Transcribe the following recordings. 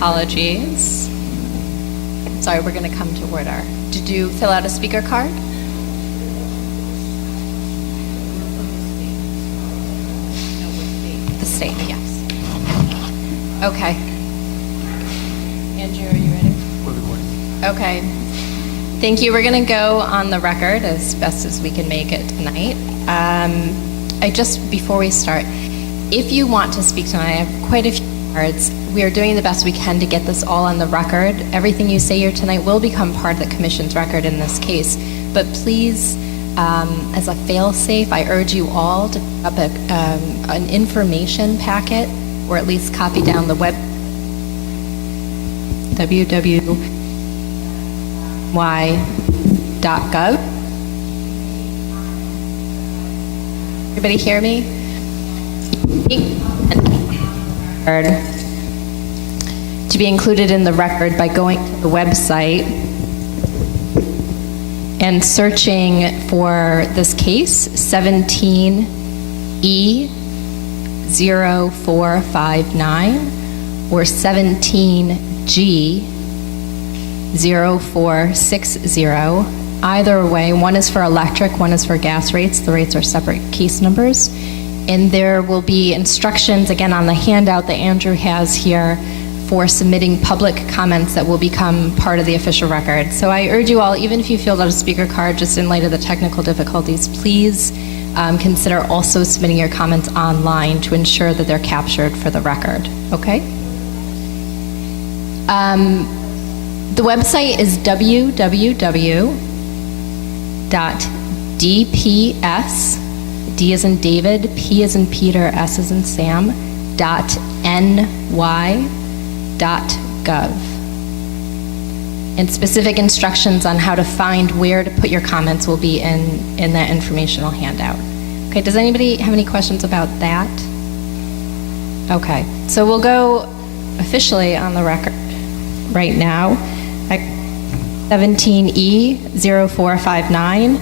apologies. Sorry, we're going to come to order. Did you fill out a speaker card? The state, yes. Okay. Andrew, are you ready? We're recording. Okay. Thank you. We're going to go on the record as best as we can make it tonight. Before we start, if you want to speak tonight, I have quite a few cards. We are doing the best we can to get this all on the record. Everything you say here tonight will become part of the commission's record in this case. But please, as a fail-safe, I urge you all to pick up an information packet, or at least copy down the web www.y.gov. Everybody hear me? To be included in the record by going to the website and searching for this case, 17E0459 or 17G0460. Either way, one is for electric, one is for gas rates. The rates are separate case numbers. And there will be instructions, again, on the handout that Andrew has here for submitting public comments that will become part of the official record. So I urge you all, even if you filled out a speaker card, just in light of the technical difficulties, please consider also submitting your comments online to ensure that they're captured for the record, okay? The website is www.dps, D as in David, P as in Peter, S as in Sam, .ny.gov. And specific instructions on how to find where to put your comments will be in that informational handout. Okay, does anybody have any questions about that? Okay, so we'll go officially on the record right now. 17E0459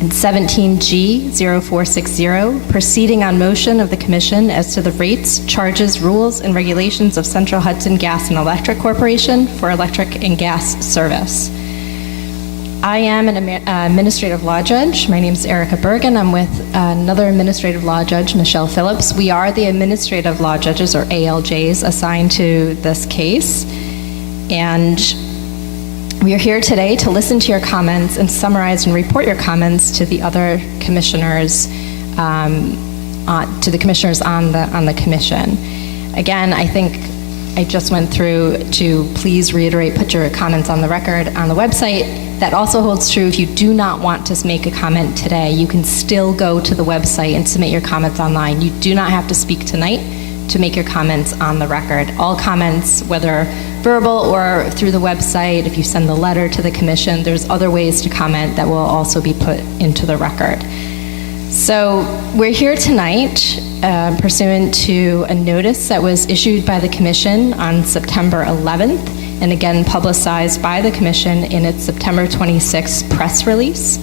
and 17G0460, proceeding on motion of the Commission as to the rates, charges, rules, and regulations of Central Hudson Gas and Electric Corporation for electric and gas service. I am an administrative law judge. My name is Erica Bergen. I'm with another administrative law judge, Michelle Phillips. We are the administrative law judges, or ALJs, assigned to this case. And we are here today to listen to your comments and summarize and report your comments to the other commissioners, to the commissioners on the commission. Again, I think I just went through to please reiterate, put your comments on the record on the website. That also holds true if you do not want to make a comment today. You can still go to the website and submit your comments online. You do not have to speak tonight to make your comments on the record. All comments, whether verbal or through the website, if you send the letter to the commission, there's other ways to comment that will also be put into the record. So we're here tonight pursuant to a notice that was issued by the commission on September 11th, and again publicized by the commission in its September 26th press release.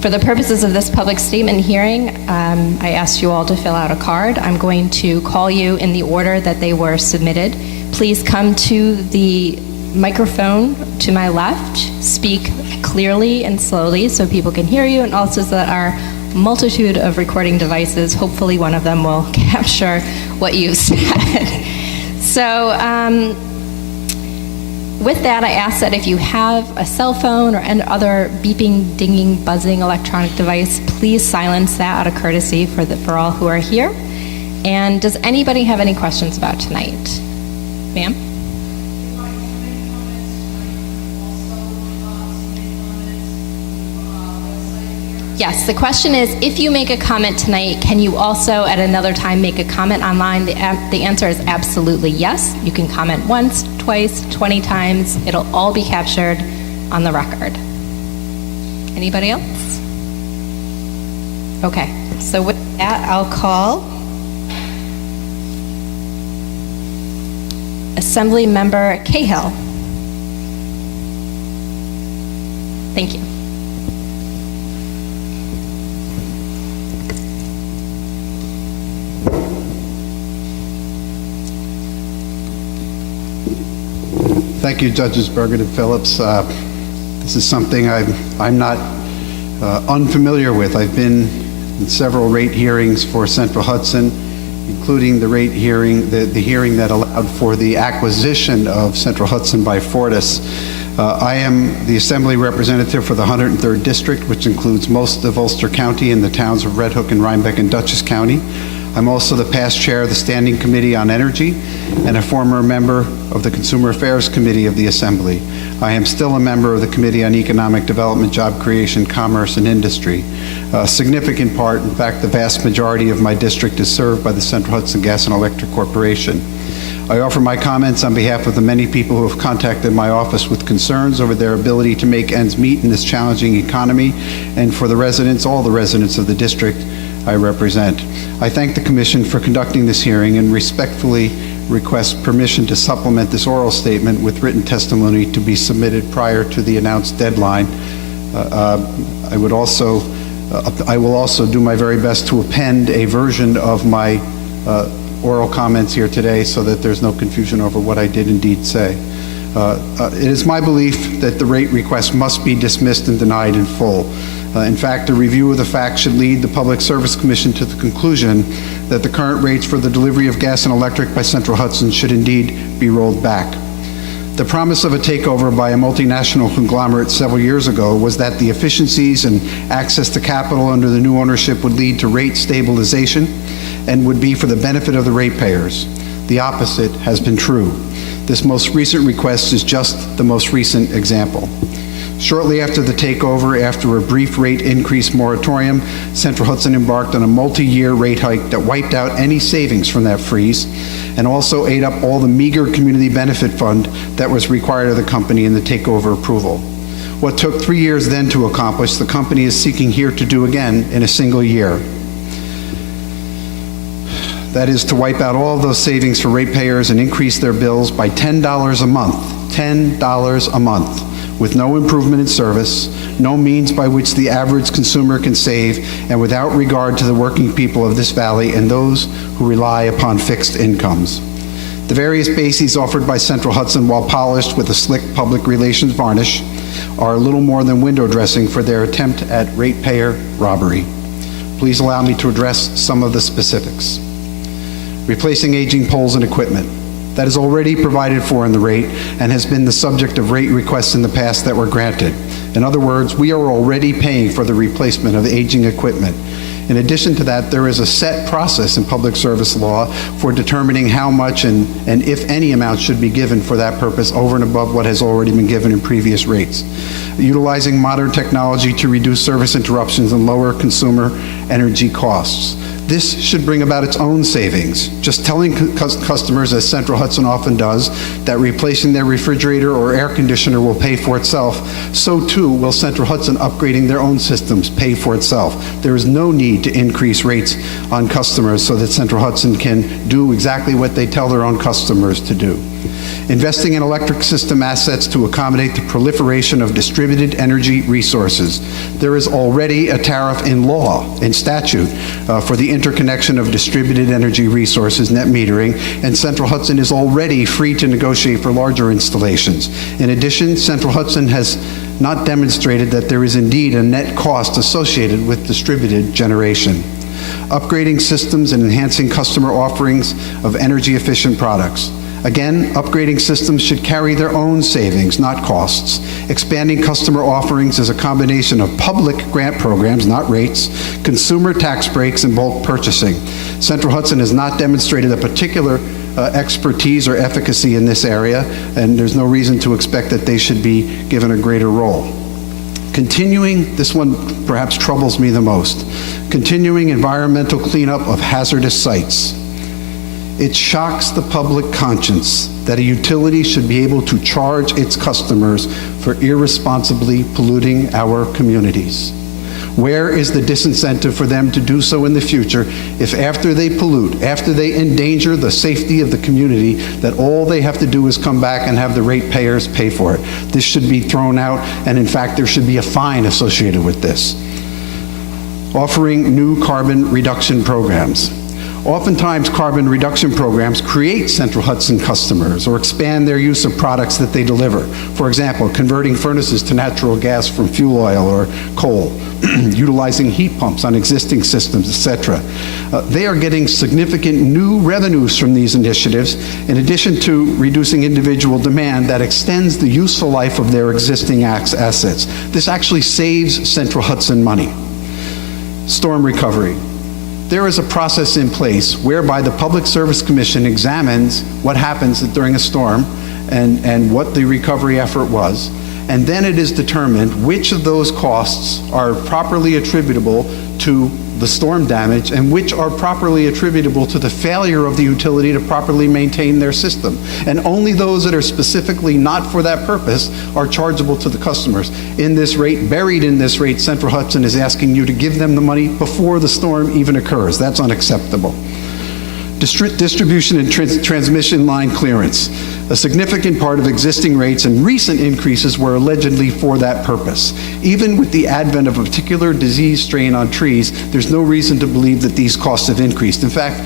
For the purposes of this public statement hearing, I asked you all to fill out a card. I'm going to call you in the order that they were submitted. Please come to the microphone to my left. Speak clearly and slowly so people can hear you, and also so that our multitude of recording devices, hopefully one of them will capture what you've said. So with that, I ask that if you have a cell phone or any other beeping, dinging, buzzing electronic device, please silence that out of courtesy for all who are here. And does anybody have any questions about tonight? Ma'am? Yes, the question is, if you make a comment tonight, can you also at another time make a comment online? The answer is absolutely yes. You can comment once, twice, 20 times. It'll all be captured on the record. Anybody else? Okay, so with that, I'll call Assembly Member Cahill. Thank you. Thank you, Judges Bergen and Phillips. This is something I'm not unfamiliar with. I've been in several rate hearings for Central Hudson, including the rate hearing, the hearing that allowed for the acquisition of Central Hudson by Fortis. I am the Assembly Representative for the 103rd District, which includes most of Ulster County and the towns of Red Hook and Rhinebeck and Dutchess County. I'm also the past chair of the Standing Committee on Energy and a former member of the Consumer Affairs Committee of the Assembly. I am still a member of the Committee on Economic Development, Job Creation, Commerce, and Industry. A significant part, in fact, the vast majority of my district is served by the Central Hudson Gas and Electric Corporation. I offer my comments on behalf of the many people who have contacted my office with concerns over their ability to make ends meet in this challenging economy, and for the residents, all the residents of the district I represent. I thank the Commission for conducting this hearing and respectfully request permission to supplement this oral statement with written testimony to be submitted prior to the announced deadline. I will also do my very best to append a version of my oral comments here today so that there's no confusion over what I did indeed say. It is my belief that the rate request must be dismissed and denied in full. In fact, a review of the facts should lead the Public Service Commission to the conclusion that the current rates for the delivery of gas and electric by Central Hudson should indeed be rolled back. The promise of a takeover by a multinational conglomerate several years ago was that the efficiencies and access to capital under the new ownership would lead to rate stabilization and would be for the benefit of the ratepayers. The opposite has been true. This most recent request is just the most recent example. Shortly after the takeover, after a brief rate increase moratorium, Central Hudson embarked on a multi-year rate hike that wiped out any savings from that freeze and also ate up all the meager community benefit fund that was required of the company in the takeover approval. What took 3 years then to accomplish, the company is seeking here to do again in a single year. That is to wipe out all of those savings for ratepayers and increase their bills by $10 a month, $10 a month, with no improvement in service, no means by which the average consumer can save, and without regard to the working people of this valley and those who rely upon fixed incomes. The various bases offered by Central Hudson, while polished with a slick public relations varnish, are little more than window dressing for their attempt at ratepayer robbery. Please allow me to address some of the specifics. Replacing aging poles and equipment. That is already provided for in the rate and has been the subject of rate requests in the past that were granted. In other words, we are already paying for the replacement of aging equipment. In addition to that, there is a set process in public service law for determining how much and if any amount should be given for that purpose over and above what has already been given in previous rates. Utilizing modern technology to reduce service interruptions and lower consumer energy costs. This should bring about its own savings. Just telling customers, as Central Hudson often does, that replacing their refrigerator or air conditioner will pay for itself, so too will Central Hudson upgrading their own systems pay for itself. There is no need to increase rates on customers so that Central Hudson can do exactly what they tell their own customers to do. Investing in electric system assets to accommodate the proliferation of distributed energy resources. There is already a tariff in law, in statute, for the interconnection of distributed energy resources, net metering, and Central Hudson is already free to negotiate for larger installations. In addition, Central Hudson has not demonstrated that there is indeed a net cost associated with distributed generation. Upgrading systems and enhancing customer offerings of energy-efficient products. Again, upgrading systems should carry their own savings, not costs. Expanding customer offerings is a combination of public grant programs, not rates, consumer tax breaks, and bulk purchasing. Central Hudson has not demonstrated a particular expertise or efficacy in this area, and there's no reason to expect that they should be given a greater role. Continuing, this one perhaps troubles me the most, continuing environmental cleanup of hazardous sites. It shocks the public conscience that a utility should be able to charge its customers for irresponsibly polluting our communities. Where is the disincentive for them to do so in the future if after they pollute, after they endanger the safety of the community, that all they have to do is come back and have the ratepayers pay for it? This should be thrown out, and in fact there should be a fine associated with this. Offering new carbon reduction programs. Oftentimes, carbon reduction programs create Central Hudson customers or expand their use of products that they deliver. For example, converting furnaces to natural gas from fuel oil or coal, utilizing heat pumps on existing systems, etc. They are getting significant new revenues from these initiatives, in addition to reducing individual demand that extends the useful life of their existing assets. This actually saves Central Hudson money. Storm recovery. There is a process in place whereby the Public Service Commission examines what happens during a storm and what the recovery effort was, and then it is determined which of those costs are properly attributable to the storm damage and which are properly attributable to the failure of the utility to properly maintain their system. And only those that are specifically not for that purpose are chargeable to the customers. In this rate, buried in this rate, Central Hudson is asking you to give them the money before the storm even occurs. That's unacceptable. Distribution and transmission line clearance. A significant part of existing rates and recent increases were allegedly for that purpose. Even with the advent of a particular disease strain on trees, there's no reason to believe that these costs have increased. In fact,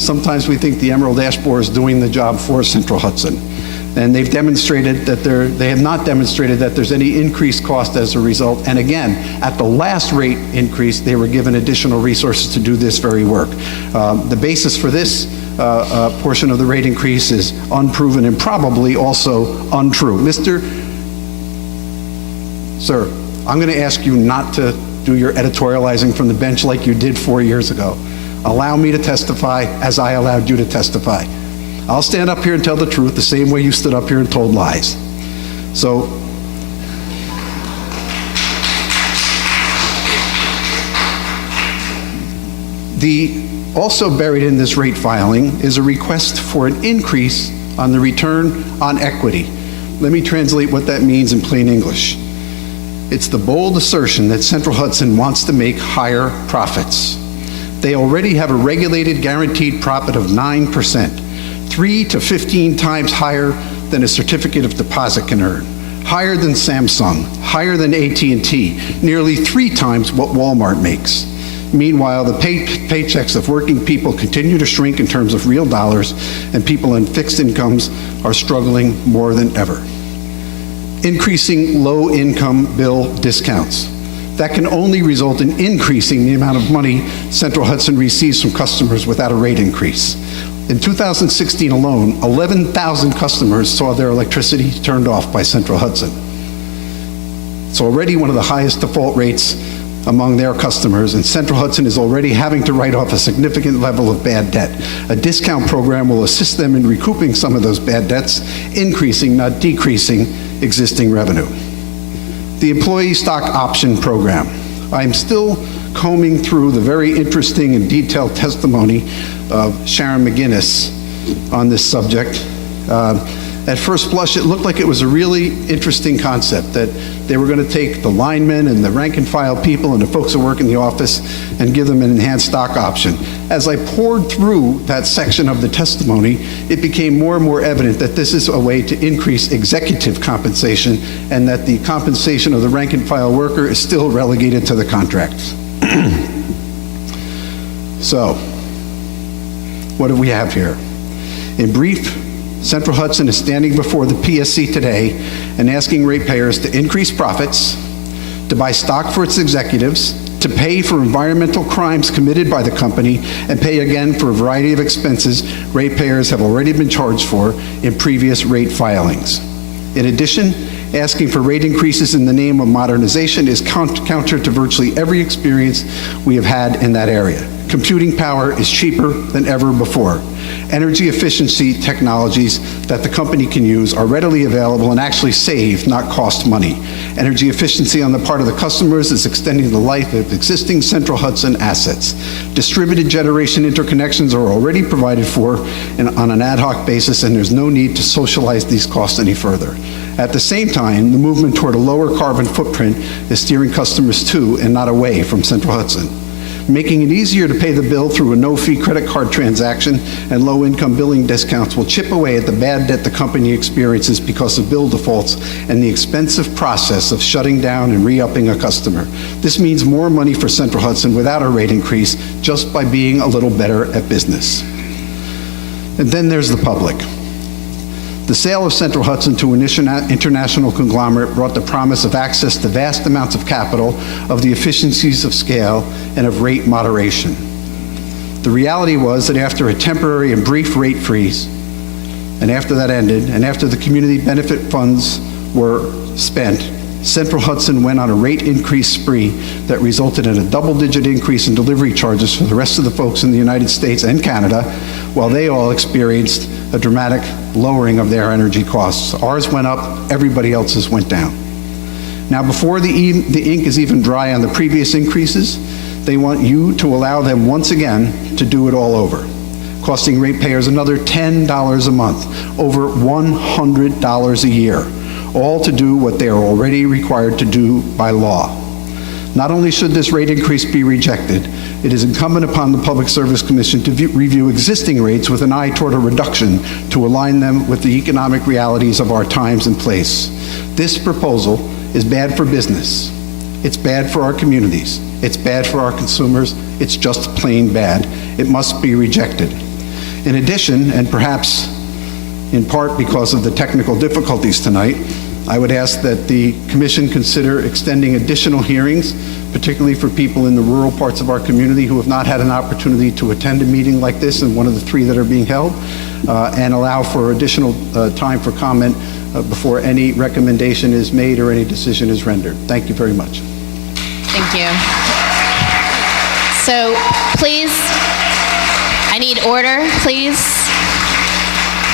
sometimes we think the emerald ash borer is doing the job for Central Hudson. And they've demonstrated that they have not demonstrated that there's any increased cost as a result. And again, at the last rate increase, they were given additional resources to do this very work. The basis for this portion of the rate increase is unproven and probably also untrue. Sir, I'm going to ask you not to do your editorializing from the bench like you did 4 years ago. Allow me to testify as I allowed you to testify. I'll stand up here and tell the truth the same way you stood up here and told lies. So, also buried in this rate filing is a request for an increase on the return on equity. Let me translate what that means in plain English. It's the bold assertion that Central Hudson wants to make higher profits. They already have a regulated guaranteed profit of 9%. 3 to 15 times higher than a certificate of deposit can earn, higher than Samsung, higher than AT&T, nearly 3 times what Walmart makes. Meanwhile, the paychecks of working people continue to shrink in terms of real dollars, and people in fixed incomes are struggling more than ever. Increasing low-income bill discounts. That can only result in increasing the amount of money Central Hudson receives from customers without a rate increase. In 2016 alone, 11,000 customers saw their electricity turned off by Central Hudson. It's already one of the highest default rates among their customers, and Central Hudson is already having to write off a significant level of bad debt. A discount program will assist them in recouping some of those bad debts, increasing, not decreasing, existing revenue. The employee stock option program. I'm still combing through the very interesting and detailed testimony of Sharon McGinnis on this subject. At first blush, it looked like it was a really interesting concept, that they were going to take the linemen and the rank and file people and the folks who work in the office and give them an enhanced stock option. As I poured through that section of the testimony, it became more and more evident that this is a way to increase executive compensation and that the compensation of the rank and file worker is still relegated to the contracts. So, what do we have here? In brief, Central Hudson is standing before the PSC today and asking ratepayers to increase profits, to buy stock for its executives, to pay for environmental crimes committed by the company, and pay again for a variety of expenses ratepayers have already been charged for in previous rate filings. In addition, asking for rate increases in the name of modernization is counter to virtually every experience we have had in that area. Computing power is cheaper than ever before. Energy efficiency technologies that the company can use are readily available and actually save, not cost money. Energy efficiency on the part of the customers is extending the life of existing Central Hudson assets. Distributed generation interconnections are already provided for on an ad hoc basis, and there's no need to socialize these costs any further. At the same time, the movement toward a lower carbon footprint is steering customers to and not away from Central Hudson. Making it easier to pay the bill through a no-fee credit card transaction and low-income billing discounts will chip away at the bad debt the company experiences because of bill defaults and the expensive process of shutting down and re-upping a customer. This means more money for Central Hudson without a rate increase, just by being a little better at business. And then there's the public. The sale of Central Hudson to an international conglomerate brought the promise of access to vast amounts of capital, of the efficiencies of scale, and of rate moderation. The reality was that after a temporary and brief rate freeze, and after that ended, and after the community benefit funds were spent, Central Hudson went on a rate increase spree that resulted in a double-digit increase in delivery charges for the rest of the folks in the United States and Canada, while they all experienced a dramatic lowering of their energy costs. Ours went up, everybody else's went down. Now, before the ink is even dry on the previous increases, they want you to allow them once again to do it all over, costing ratepayers another $10 a month, over $100 a year, all to do what they are already required to do by law. Not only should this rate increase be rejected, it is incumbent upon the Public Service Commission to review existing rates with an eye toward a reduction to align them with the economic realities of our times and place. This proposal is bad for business. It's bad for our communities. It's bad for our consumers. It's just plain bad. It must be rejected. In addition, and perhaps in part because of the technical difficulties tonight, I would ask that the Commission consider extending additional hearings, particularly for people in the rural parts of our community who have not had an opportunity to attend a meeting like this, and one of the 3 that are being held, and allow for additional time for comment before any recommendation is made or any decision is rendered. Thank you very much. Thank you. So please, I need order, please.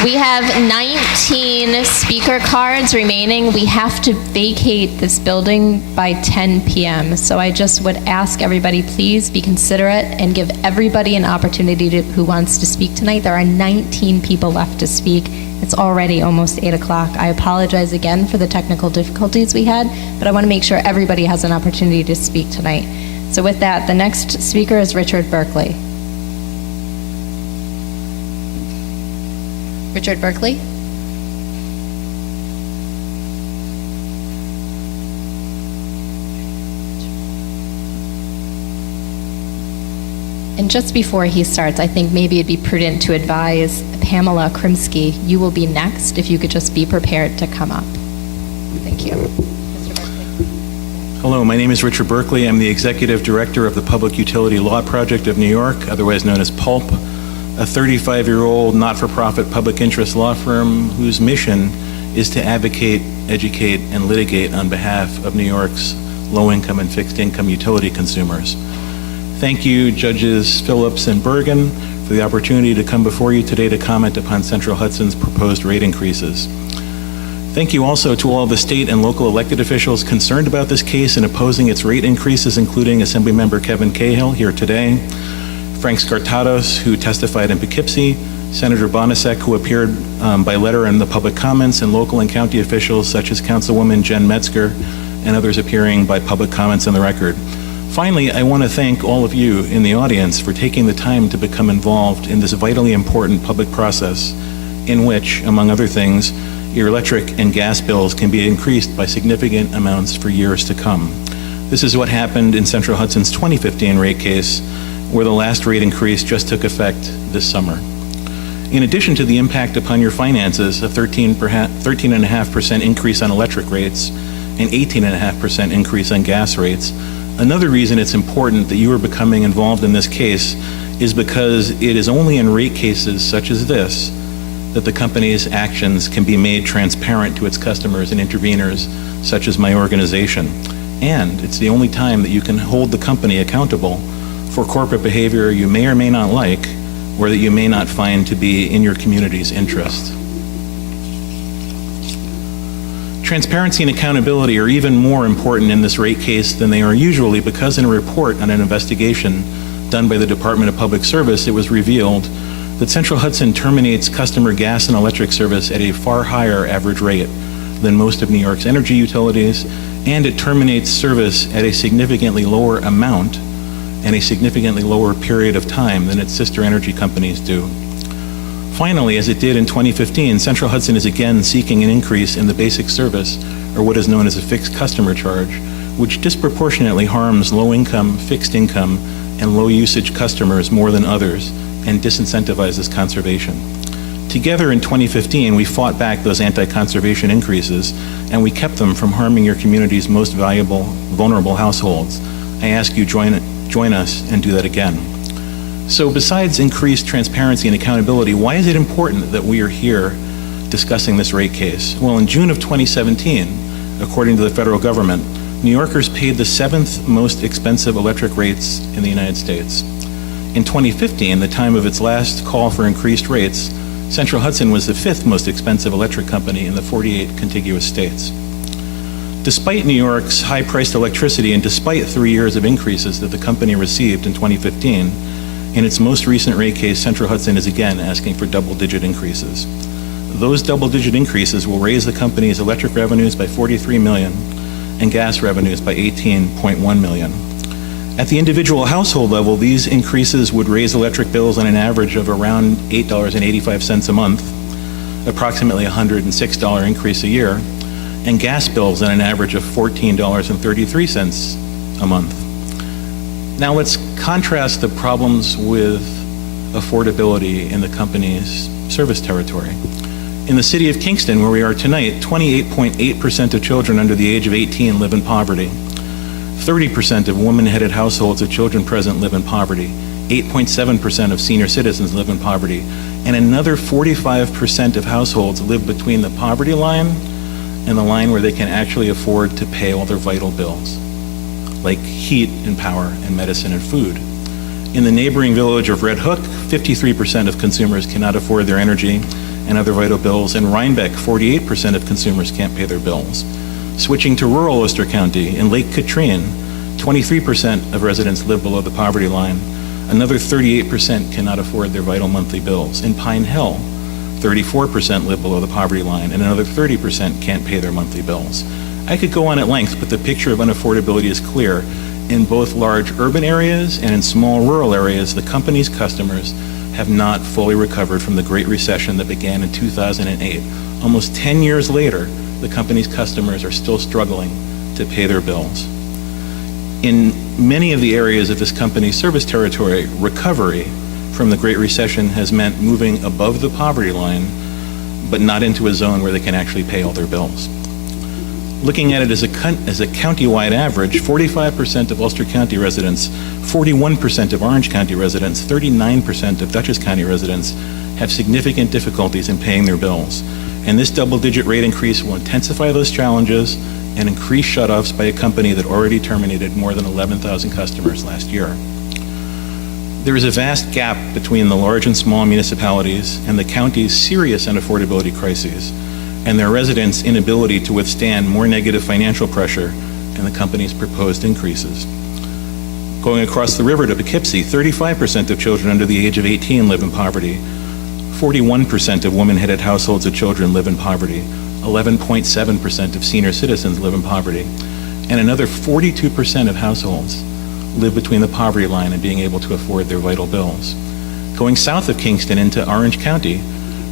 We have 19 speaker cards remaining. We have to vacate this building by 10 p.m. So I just would ask everybody, please be considerate and give everybody an opportunity who wants to speak tonight. There are 19 people left to speak. It's already almost 8 o'clock. I apologize again for the technical difficulties we had, but I want to make sure everybody has an opportunity to speak tonight. So with that, the next speaker is Richard Berkeley. Richard Berkeley. And just before he starts, I think maybe it'd be prudent to advise Pamela Krimsky, you will be next, if you could just be prepared to come up. Thank you. Mr. Berkeley. Hello, my name is Richard Berkeley. I'm the Executive Director of the Public Utility Law Project of New York, otherwise known as PULP, a 35-year-old not-for-profit public interest law firm whose mission is to advocate, educate, and litigate on behalf of New York's low-income and fixed-income utility consumers. Thank you, Judges Phillips and Bergen, for the opportunity to come before you today to comment upon Central Hudson's proposed rate increases. Thank you also to all the state and local elected officials concerned about this case and opposing its rate increases, including Assemblymember Kevin Cahill here today, Frank Skartatos, who testified in Poughkeepsie, Senator Bonasek, who appeared by letter in the public comments, and local and county officials such as Councilwoman Jen Metzger and others appearing by public comments in the record. Finally, I want to thank all of you in the audience for taking the time to become involved in this vitally important public process in which, among other things, your electric and gas bills can be increased by significant amounts for years to come. This is what happened in Central Hudson's 2015 rate case, where the last rate increase just took effect this summer. In addition to the impact upon your finances, a 13.5% increase on electric rates, an 18.5% increase on gas rates, another reason it's important that you are becoming involved in this case is because it is only in rate cases such as this that the company's actions can be made transparent to its customers and interveners, such as my organization. And it's the only time that you can hold the company accountable for corporate behavior you may or may not like, or that you may not find to be in your community's interest. Transparency and accountability are even more important in this rate case than they are usually, because in a report on an investigation done by the Department of Public Service, it was revealed that Central Hudson terminates customer gas and electric service at a far higher average rate than most of New York's energy utilities, and it terminates service at a significantly lower amount and a significantly lower period of time than its sister energy companies do. Finally, as it did in 2015, Central Hudson is again seeking an increase in the basic service, or what is known as a fixed customer charge, which disproportionately harms low-income, fixed-income, and low-usage customers more than others and disincentivizes conservation. Together in 2015, we fought back those anti-conservation increases, and we kept them from harming your community's most valuable, vulnerable households. I ask you join us and do that again. So besides increased transparency and accountability, why is it important that we are here discussing this rate case? Well, in June of 2017, according to the federal government, New Yorkers paid the 7th most expensive electric rates in the United States. In 2015, the time of its last call for increased rates, Central Hudson was the 5th most expensive electric company in the 48 contiguous states. Despite New York's high-priced electricity and despite 3 years of increases that the company received in 2015, in its most recent rate case, Central Hudson is again asking for double-digit increases. Those double-digit increases will raise the company's electric revenues by $43 million and gas revenues by $18.1 million. At the individual household level, these increases would raise electric bills on an average of around $8.85 a month, approximately a $106 increase a year, and gas bills on an average of $14.33 a month. Now let's contrast the problems with affordability in the company's service territory. In the city of Kingston, where we are tonight, 28.8% of children under the age of 18 live in poverty. 30% of woman-headed households of children present live in poverty. 8.7% of senior citizens live in poverty. And another 45% of households live between the poverty line and the line where they can actually afford to pay all their vital bills, like heat and power and medicine and food. In the neighboring village of Red Hook, 53% of consumers cannot afford their energy and other vital bills. In Rhinebeck, 48% of consumers can't pay their bills. Switching to rural Ulster County, in Lake Katrine, 23% of residents live below the poverty line. Another 38% cannot afford their vital monthly bills. In Pine Hill, 34% live below the poverty line, and another 30% can't pay their monthly bills. I could go on at length, but the picture of unaffordability is clear. In both large urban areas and in small rural areas, the company's customers have not fully recovered from the Great Recession that began in 2008. Almost 10 years later, the company's customers are still struggling to pay their bills. In many of the areas of this company's service territory, recovery from the Great Recession has meant moving above the poverty line, but not into a zone where they can actually pay all their bills. Looking at it as a county-wide average, 45% of Ulster County residents, 41% of Orange County residents, 39% of Dutchess County residents have significant difficulties in paying their bills. And this double-digit rate increase will intensify those challenges and increase shutoffs by a company that already terminated more than 11,000 customers last year. There is a vast gap between the large and small municipalities and the county's serious unaffordability crises and their residents' inability to withstand more negative financial pressure and the company's proposed increases. Going across the river to Poughkeepsie, 35% of children under the age of 18 live in poverty. 41% of woman-headed households of children live in poverty. 11.7% of senior citizens live in poverty. And another 42% of households live between the poverty line and being able to afford their vital bills. Going south of Kingston into Orange County,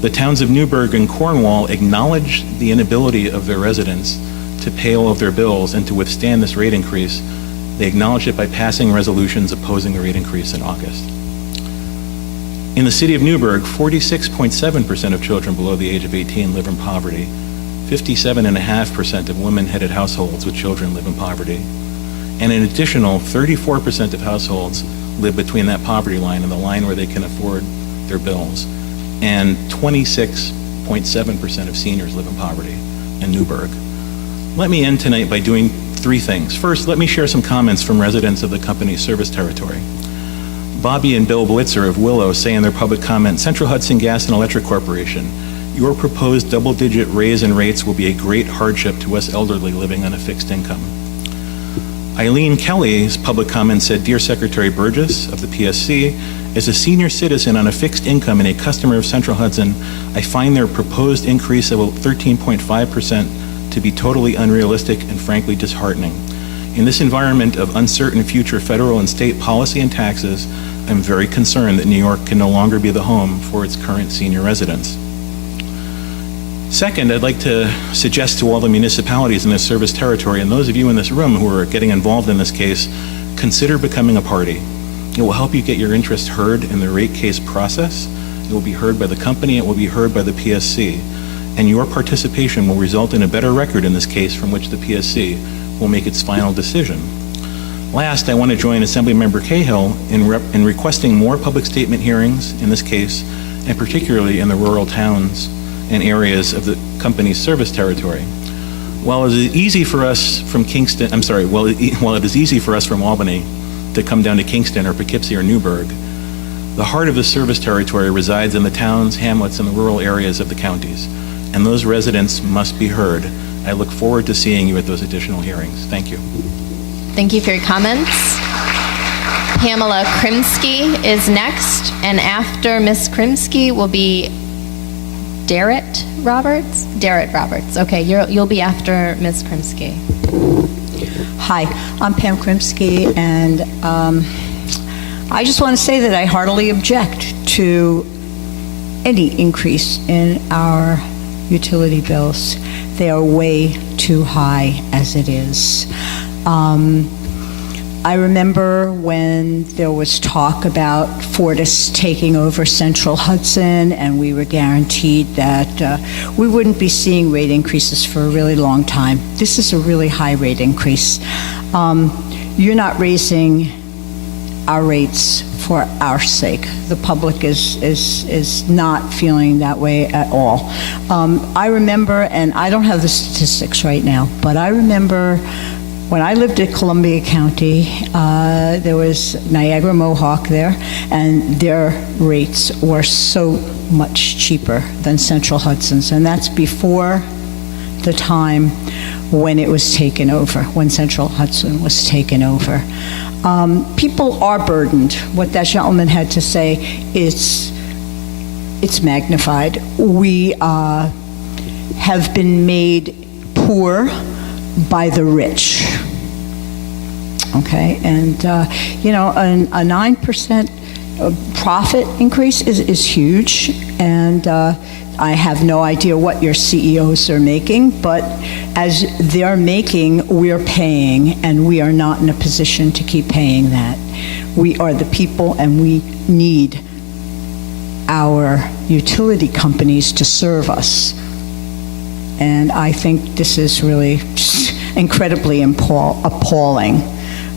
the towns of Newburgh and Cornwall acknowledge the inability of their residents to pay all of their bills and to withstand this rate increase. They acknowledge it by passing resolutions opposing the rate increase in August. In the city of Newburgh, 46.7% of children below the age of 18 live in poverty. 57.5% of women-headed households with children live in poverty. And an additional 34% of households live between that poverty line and the line where they can afford their bills. And 26.7% of seniors live in poverty in Newburgh. Let me end tonight by doing three things. First, let me share some comments from residents of the company's service territory. Bobby and Bill Blitzer of Willow say in their public comment, Central Hudson Gas and Electric Corporation, your proposed double-digit raise in rates will be a great hardship to us elderly living on a fixed income. Eileen Kelly's public comment said, Dear Secretary Burgess of the PSC, as a senior citizen on a fixed income and a customer of Central Hudson, I find their proposed increase of 13.5% to be totally unrealistic and frankly disheartening. In this environment of uncertain future federal and state policy and taxes, I'm very concerned that New York can no longer be the home for its current senior residents. Second, I'd like to suggest to all the municipalities in this service territory, and those of you in this room who are getting involved in this case, consider becoming a party. It will help you get your interest heard in the rate case process. It will be heard by the company, it will be heard by the PSC, and your participation will result in a better record in this case from which the PSC will make its final decision. Last, I want to join Assemblymember Cahill in requesting more public statement hearings in this case, and particularly in the rural towns and areas of the company's service territory. While it is easy for us from while it is easy for us from Albany to come down to Kingston or Poughkeepsie or Newburgh, the heart of the service territory resides in the towns, hamlets, and the rural areas of the counties, and those residents must be heard. I look forward to seeing you at those additional hearings. Thank you. Thank you for your comments. Pamela Krimsky is next, and after Ms. Krimsky will be Darrett Roberts. Okay, you'll be after Ms. Krimsky. Hi, I'm Pam Krimsky, and I just want to say that I heartily object to any increase in our utility bills. They are way too high as it is. I remember when there was talk about Fortis taking over Central Hudson, and we were guaranteed that we wouldn't be seeing rate increases for a really long time. This is a really high rate increase. You're not raising our rates for our sake. The public is not feeling that way at all. I remember, and I don't have the statistics right now, but I remember when I lived at Columbia County, there was Niagara Mohawk there, and their rates were so much cheaper than Central Hudson's, and that's before the time when it was taken over, when Central Hudson was taken over. People are burdened. What that gentleman had to say, it's magnified. We have been made poor by the rich. Okay, and a 9% profit increase is huge, and I have no idea what your CEOs are making, but as they're making, we're paying, and we are not in a position to keep paying that. We are the people, and we need our utility companies to serve us. And I think this is really just incredibly appalling.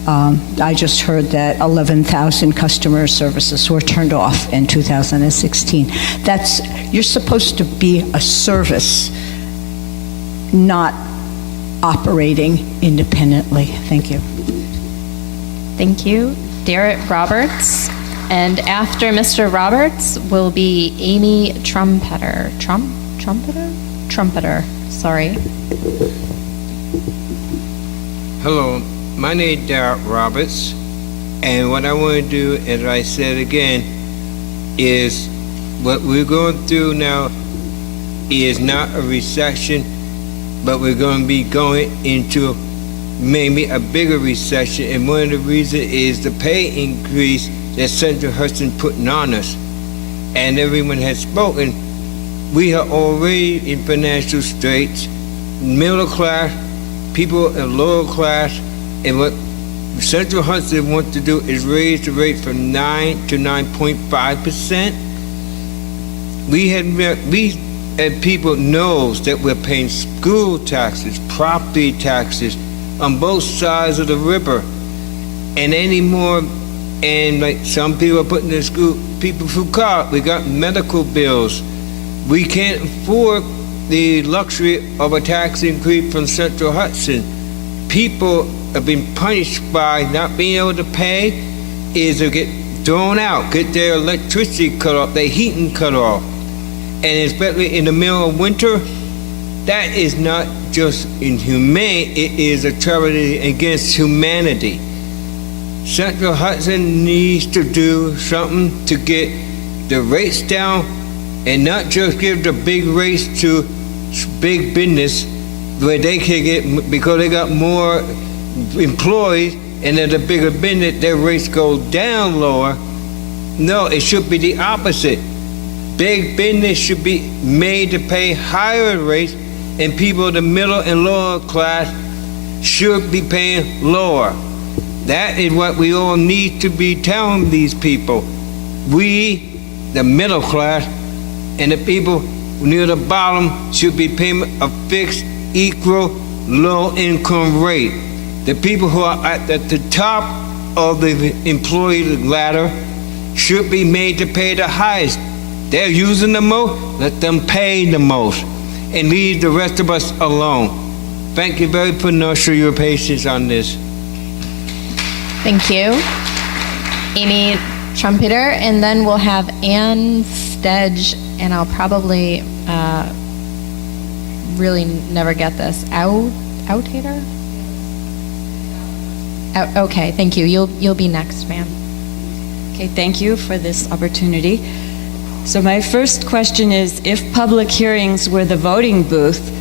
I just heard that 11,000 customer services were turned off in 2016. You're supposed to be a service, not operating independently. Thank you. Thank you. Darrett Roberts. And after Mr. Roberts will be Amy Trumpeter. Trumpeter, sorry. Hello, my name is Darrett Roberts, and what I want to do, as I said again, is what we're going through now is not a recession, but we're going to be going into maybe a bigger recession, and one of the reasons is the pay increase that Central Hudson putting on us. And everyone has spoken. We are already in financial straits, middle class, people in lower class, and what Central Hudson wants to do is raise the rate from 9 to 9.5%. We and people knows that we're paying school taxes, property taxes on both sides of the river, and anymore. And like some people are putting in school, people through car, we got medical bills. We can't afford the luxury of a tax increase from Central Hudson. People have been punished by not being able to pay, is to get thrown out, get their electricity cut off, their heating cut off. And especially in the middle of winter, that is not just inhumane, it is a tragedy against humanity. Central Hudson needs to do something to get the rates down and not just give the big rates to big business where they can get, because they got more employees, and at a bigger business, their rates go down lower. No, it should be the opposite. Big business should be made to pay higher rates, and people in the middle and lower class should be paying lower. That is what we all need to be telling these people. We, the middle class, and the people near the bottom should be paying a fixed, equal, low-income rate. The people who are at the top of the employee ladder should be made to pay the highest. They're using the most, let them pay the most, and leave the rest of us alone. Thank you very much for your patience on this. Thank you. Amy Trumpeter, and then we'll have Ann Stedge, and I'll probably really never get this. Outtater? Okay, thank you. You'll be next, ma'am. Okay, thank you for this opportunity. So my first question is, if public hearings were the voting booth,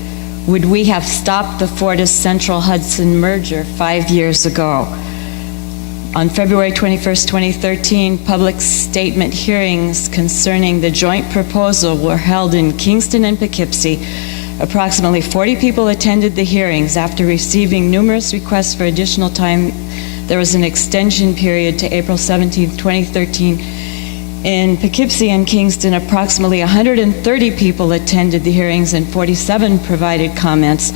would we have stopped the Fortis Central Hudson merger 5 years ago? On February 21st, 2013, public statement hearings concerning the joint proposal were held in Kingston and Poughkeepsie. Approximately 40 people attended the hearings. After receiving numerous requests for additional time, there was an extension period to April 17th, 2013. In Poughkeepsie and Kingston, approximately 130 people attended the hearings and 47 provided comments.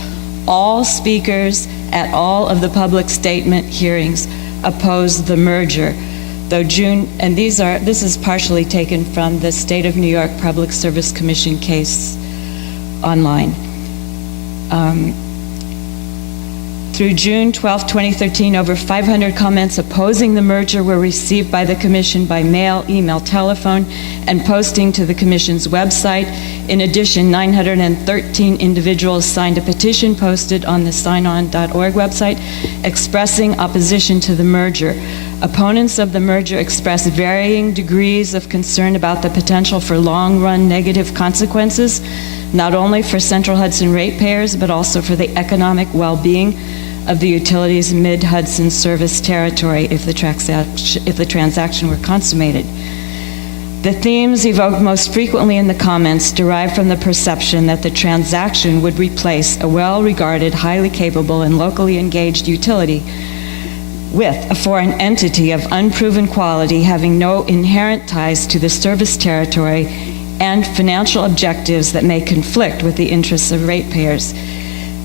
All speakers at all of the public statement hearings opposed the merger. Though this is partially taken from the State of New York Public Service Commission case online. Through June 12, 2013, over 500 comments opposing the merger were received by the Commission by mail, email, telephone, and posting to the Commission's website. In addition, 913 individuals signed a petition posted on the signon.org website expressing opposition to the merger. Opponents of the merger expressed varying degrees of concern about the potential for long-run negative consequences, not only for Central Hudson ratepayers, but also for the economic well-being of the utility's mid-Hudson service territory if the transaction were consummated. The themes evoked most frequently in the comments derive from the perception that the transaction would replace a well-regarded, highly capable, and locally engaged utility with a foreign entity of unproven quality having no inherent ties to the service territory and financial objectives that may conflict with the interests of ratepayers.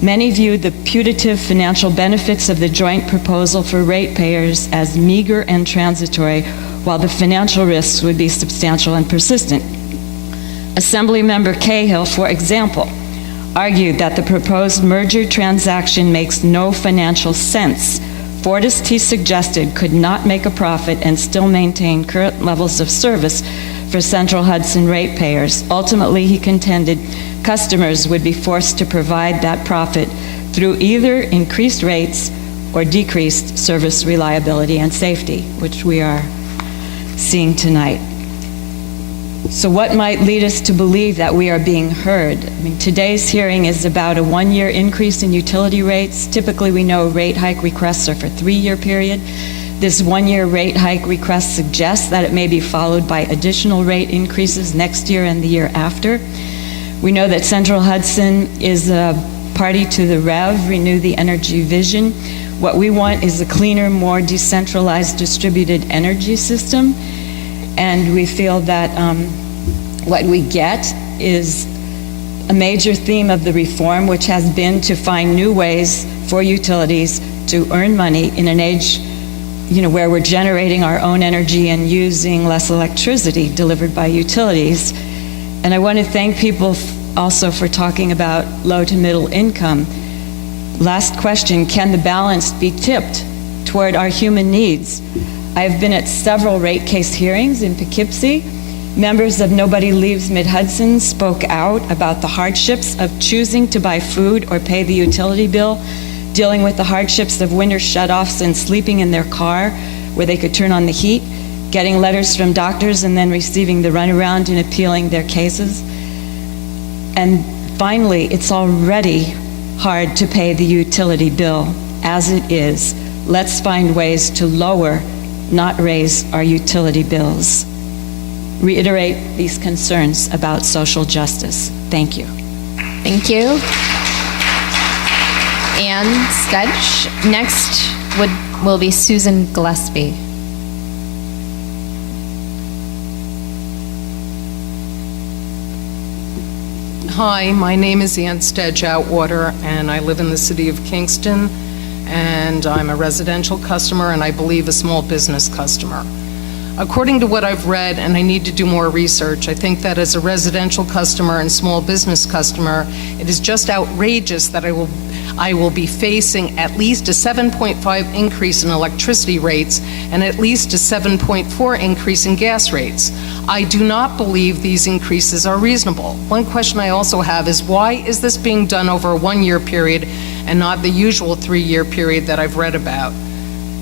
Many viewed the putative financial benefits of the joint proposal for ratepayers as meager and transitory, while the financial risks would be substantial and persistent. Assemblymember Cahill, for example, argued that the proposed merger transaction makes no financial sense. Fortis, he suggested, could not make a profit and still maintain current levels of service for Central Hudson ratepayers. Ultimately, he contended customers would be forced to provide that profit through either increased rates or decreased service reliability and safety, which we are seeing tonight. So what might lead us to believe that we are being heard? I mean, today's hearing is about a 1-year increase in utility rates. Typically, we know rate hike requests are for 3-year period. This 1-year rate hike request suggests that it may be followed by additional rate increases next year and the year after. We know that Central Hudson is a party to the REV, Renew the Energy Vision. What we want is a cleaner, more decentralized, distributed energy system. And we feel that what we get is a major theme of the reform, which has been to find new ways for utilities to earn money in an age where we're generating our own energy and using less electricity delivered by utilities. And I want to thank people also for talking about low to middle income. Last question, can the balance be tipped toward our human needs? I've been at several rate case hearings in Poughkeepsie. Members of Nobody Leaves Mid-Hudson spoke out about the hardships of choosing to buy food or pay the utility bill, dealing with the hardships of winter shutoffs and sleeping in their car where they could turn on the heat, getting letters from doctors and then receiving the runaround and appealing their cases. And finally, it's already hard to pay the utility bill. as it is. Let's find ways to lower, not raise, our utility bills. Reiterate these concerns about social justice. Thank you. Thank you. Ann Sketch. Next will be Susan Gillespie. Hi, my name is Ann Stedge Outwater, and I live in the city of Kingston, and I'm a residential customer and I believe a small business customer. According to what I've read, and I need to do more research, I think that as a residential customer and small business customer, it is just outrageous that I will be facing at least a 7.5 increase in electricity rates and at least a 7.4 increase in gas rates. I do not believe these increases are reasonable. One question I also have is, why is this being done over a 1-year period and not the usual 3-year period that I've read about?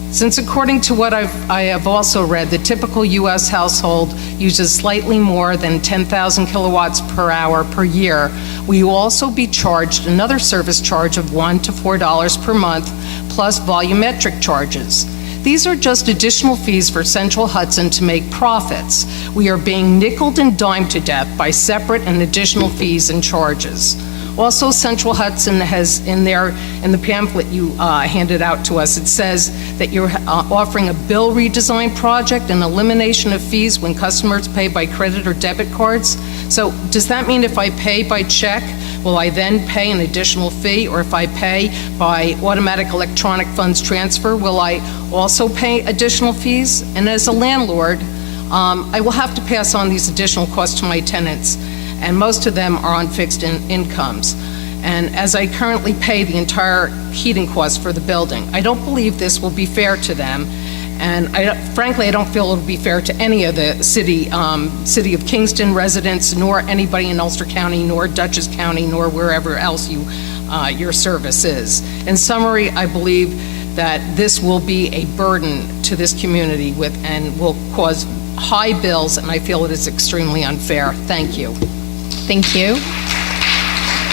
Since according to what I have also read, the typical U.S. household uses slightly more than 10,000 kilowatts per hour per year, will you also be charged another service charge of $1 to $4 per month plus volumetric charges? These are just additional fees for Central Hudson to make profits. We are being nickeled and dimed to death by separate and additional fees and charges. Also, Central Hudson has in the pamphlet you handed out to us, it says that you're offering a bill redesign project and elimination of fees when customers pay by credit or debit cards. So does that mean if I pay by check, will I then pay an additional fee? Or if I pay by automatic electronic funds transfer, will I also pay additional fees? And as a landlord, I will have to pass on these additional costs to my tenants, and most of them are on fixed incomes. And as I currently pay the entire heating cost for the building, I don't believe this will be fair to them. And frankly, I don't feel it'll be fair to any of the city of Kingston residents, nor anybody in Ulster County, nor Dutchess County, nor wherever else your service is. In summary, I believe that this will be a burden to this community and will cause high bills, and I feel it is extremely unfair. Thank you. Thank you.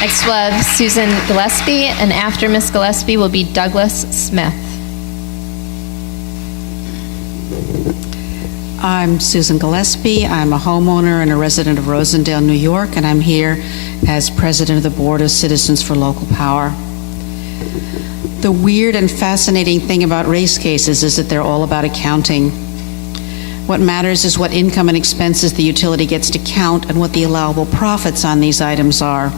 Next we'll have Susan Gillespie, and after Ms. Gillespie will be Douglas Smith. I'm Susan Gillespie. I'm a homeowner and a resident of Rosendale, New York, and I'm here as president of the Board of Citizens for Local Power. The weird and fascinating thing about race cases is that they're all about accounting. What matters is what income and expenses the utility gets to count and what the allowable profits on these items are.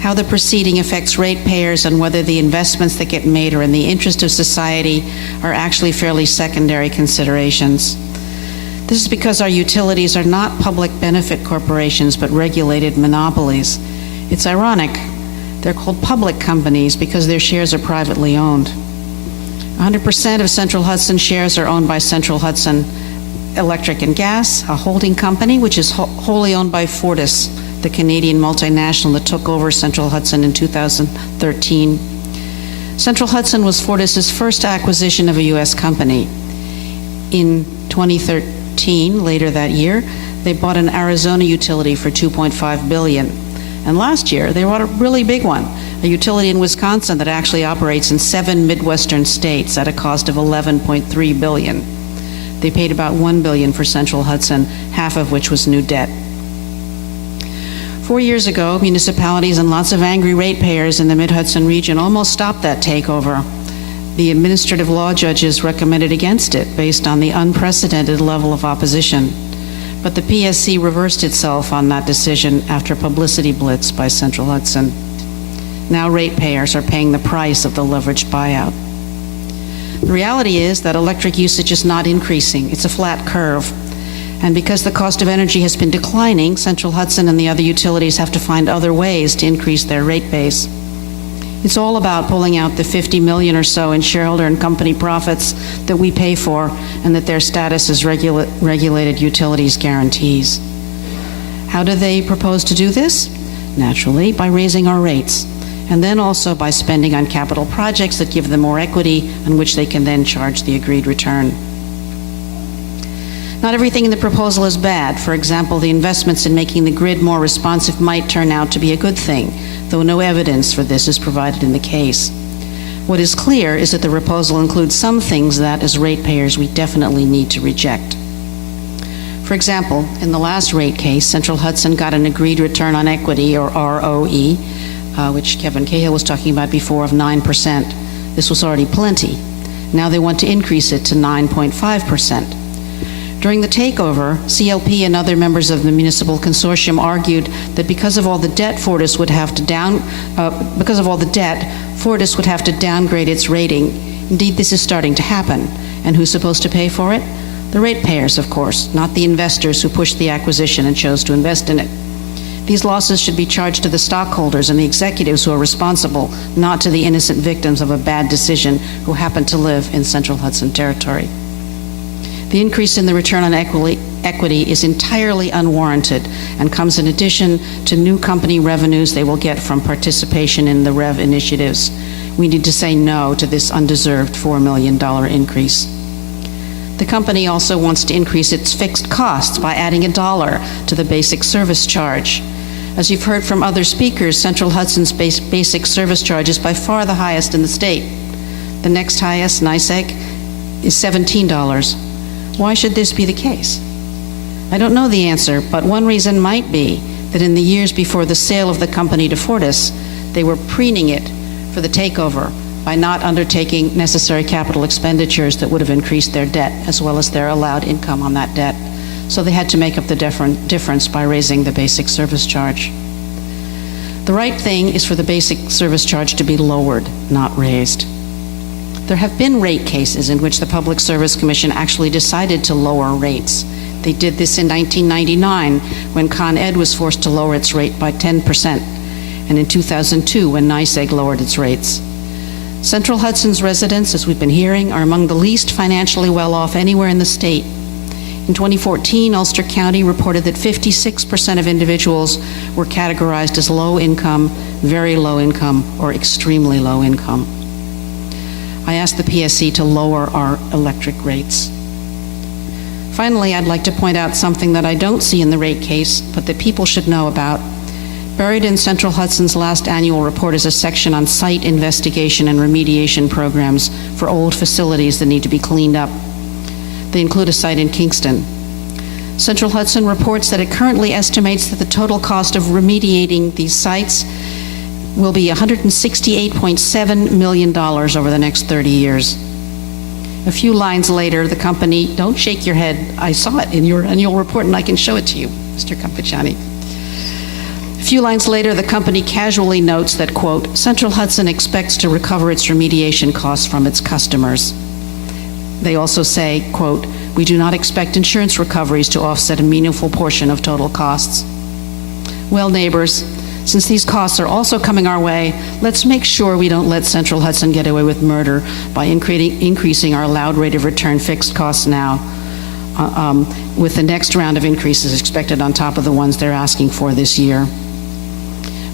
How the proceeding affects ratepayers and whether the investments that get made are in the interest of society are actually fairly secondary considerations. This is because our utilities are not public benefit corporations, but regulated monopolies. It's ironic. They're called public companies because their shares are privately owned. 100% of Central Hudson shares are owned by Central Hudson Electric and Gas, a holding company which is wholly owned by Fortis, the Canadian multinational that took over Central Hudson in 2013. Central Hudson was Fortis's first acquisition of a U.S. company. In 2013, later that year, they bought an Arizona utility for $2.5 billion. And last year, they bought a really big one, a utility in Wisconsin that actually operates in 7 Midwestern states at a cost of $11.3 billion. They paid about $1 billion for Central Hudson, half of which was new debt. 4 years ago, municipalities and lots of angry ratepayers in the Mid-Hudson region almost stopped that takeover. The administrative law judges recommended against it based on the unprecedented level of opposition. But the PSC reversed itself on that decision after a publicity blitz by Central Hudson. Now ratepayers are paying the price of the leveraged buyout. The reality is that electric usage is not increasing. It's a flat curve. And because the cost of energy has been declining, Central Hudson and the other utilities have to find other ways to increase their rate base. It's all about pulling out the $50 million or so in shareholder and company profits that we pay for and that their status as regulated utilities guarantees. How do they propose to do this? Naturally, by raising our rates, and then also by spending on capital projects that give them more equity on which they can then charge the agreed return. Not everything in the proposal is bad. For example, the investments in making the grid more responsive might turn out to be a good thing, though no evidence for this is provided in the case. What is clear is that the proposal includes some things that, as ratepayers, we definitely need to reject. For example, in the last rate case, Central Hudson got an agreed return on equity, or ROE, which Kevin Cahill was talking about before, of 9%. This was already plenty. Now they want to increase it to 9.5%. During the takeover, CLP and other members of the municipal consortium argued that because of all the debt, Fortis would have to downgrade its rating. Indeed, this is starting to happen. And who's supposed to pay for it? The ratepayers, of course, not the investors who pushed the acquisition and chose to invest in it. These losses should be charged to the stockholders and the executives who are responsible, not to the innocent victims of a bad decision who happen to live in Central Hudson territory. The increase in the return on equity is entirely unwarranted and comes in addition to new company revenues they will get from participation in the REV initiatives. We need to say no to this undeserved $4 million increase. The company also wants to increase its fixed costs by adding $1 to the basic service charge. As you've heard from other speakers, Central Hudson's basic service charge is by far the highest in the state. The next highest, NYSEG, is $17. Why should this be the case? I don't know the answer, but one reason might be that in the years before the sale of the company to Fortis, they were preening it for the takeover by not undertaking necessary capital expenditures that would have increased their debt as well as their allowed income on that debt. So they had to make up the difference by raising the basic service charge. The right thing is for the basic service charge to be lowered, not raised. There have been rate cases in which the Public Service Commission actually decided to lower rates. They did this in 1999 when Con Ed was forced to lower its rate by 10%, and in 2002 when NYSEG lowered its rates. Central Hudson's residents, as we've been hearing, are among the least financially well-off anywhere in the state. In 2014, Ulster County reported that 56% of individuals were categorized as low income, very low income, or extremely low income. I asked the PSC to lower our electric rates. Finally, I'd like to point out something that I don't see in the rate case, but that people should know about. Buried in Central Hudson's last annual report is a section on site investigation and remediation programs for old facilities that need to be cleaned up. They include a site in Kingston. Central Hudson reports that it currently estimates that the total cost of remediating these sites will be $168.7 million over the next 30 years. A few lines later, the company, don't shake your head, I saw it in your annual report and I can show it to you, Mr. Campiciani. A few lines later, the company casually notes that, quote, Central Hudson expects to recover its remediation costs from its customers. They also say, quote, we do not expect insurance recoveries to offset a meaningful portion of total costs. Well, neighbors, since these costs are also coming our way, let's make sure we don't let Central Hudson get away with murder by increasing our allowed rate of return fixed costs now, with the next round of increases expected on top of the ones they're asking for this year.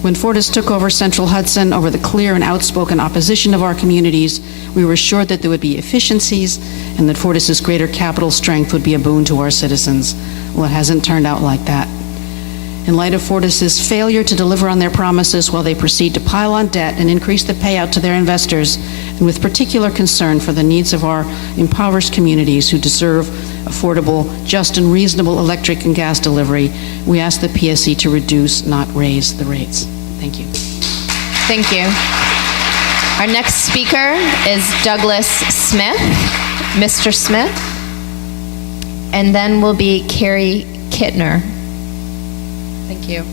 When Fortis took over Central Hudson, over the clear and outspoken opposition of our communities, we were assured that there would be efficiencies and that Fortis's greater capital strength would be a boon to our citizens. Well, it hasn't turned out like that. In light of Fortis's failure to deliver on their promises while they proceed to pile on debt and increase the payout to their investors, and with particular concern for the needs of our impoverished communities who deserve affordable, just and reasonable electric and gas delivery, we ask the PSC to reduce, not raise, the rates. Thank you. Thank you. Our next speaker is Douglas Smith, Mr. Smith, and then will be Carrie Kittner. Thank you.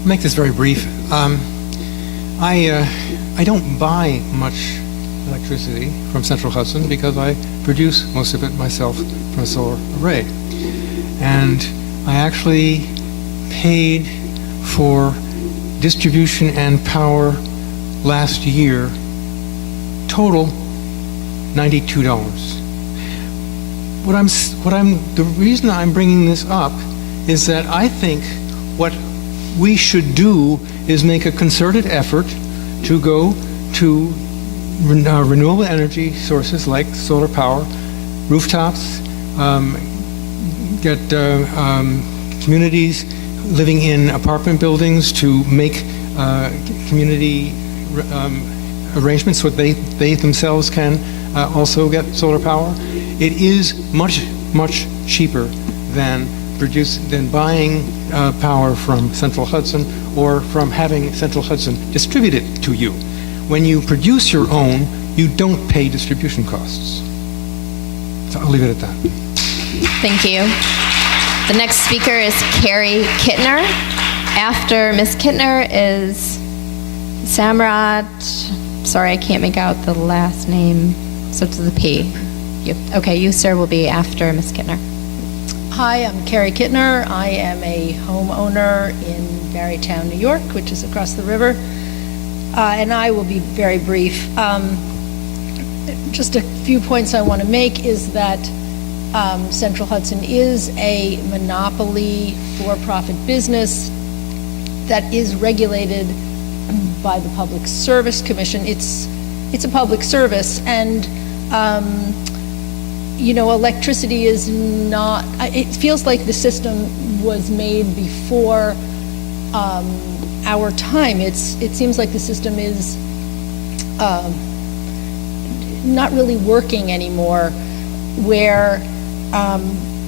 I'll make this very brief. I don't buy much electricity from Central Hudson because I produce most of it myself from a solar array. And I actually paid for distribution and power last year, total $92. The reason I'm bringing this up is that I think what we should do is make a concerted effort to go to renewable energy sources like solar power, rooftops, get communities living in apartment buildings to make community arrangements so they themselves can also get solar power. It is much, much cheaper than buying power from Central Hudson or from having Central Hudson distribute it to you. When you produce your own, you don't pay distribution costs. So I'll leave it at that. Thank you. The next speaker is Carrie Kittner. After Ms. Kittner is Samrat. Sorry, I can't make out the last name. So to the P. Okay, you, sir, will be after Ms. Kittner. Hi, I'm Carrie Kittner. I am a homeowner in Barrytown, New York, which is across the river. And I will be very brief. Just a few points I want to make is that Central Hudson is a monopoly for-profit business that is regulated by the Public Service Commission. It's a public service, and electricity is not, it feels like the system was made before our time. It seems like the system is not really working anymore, where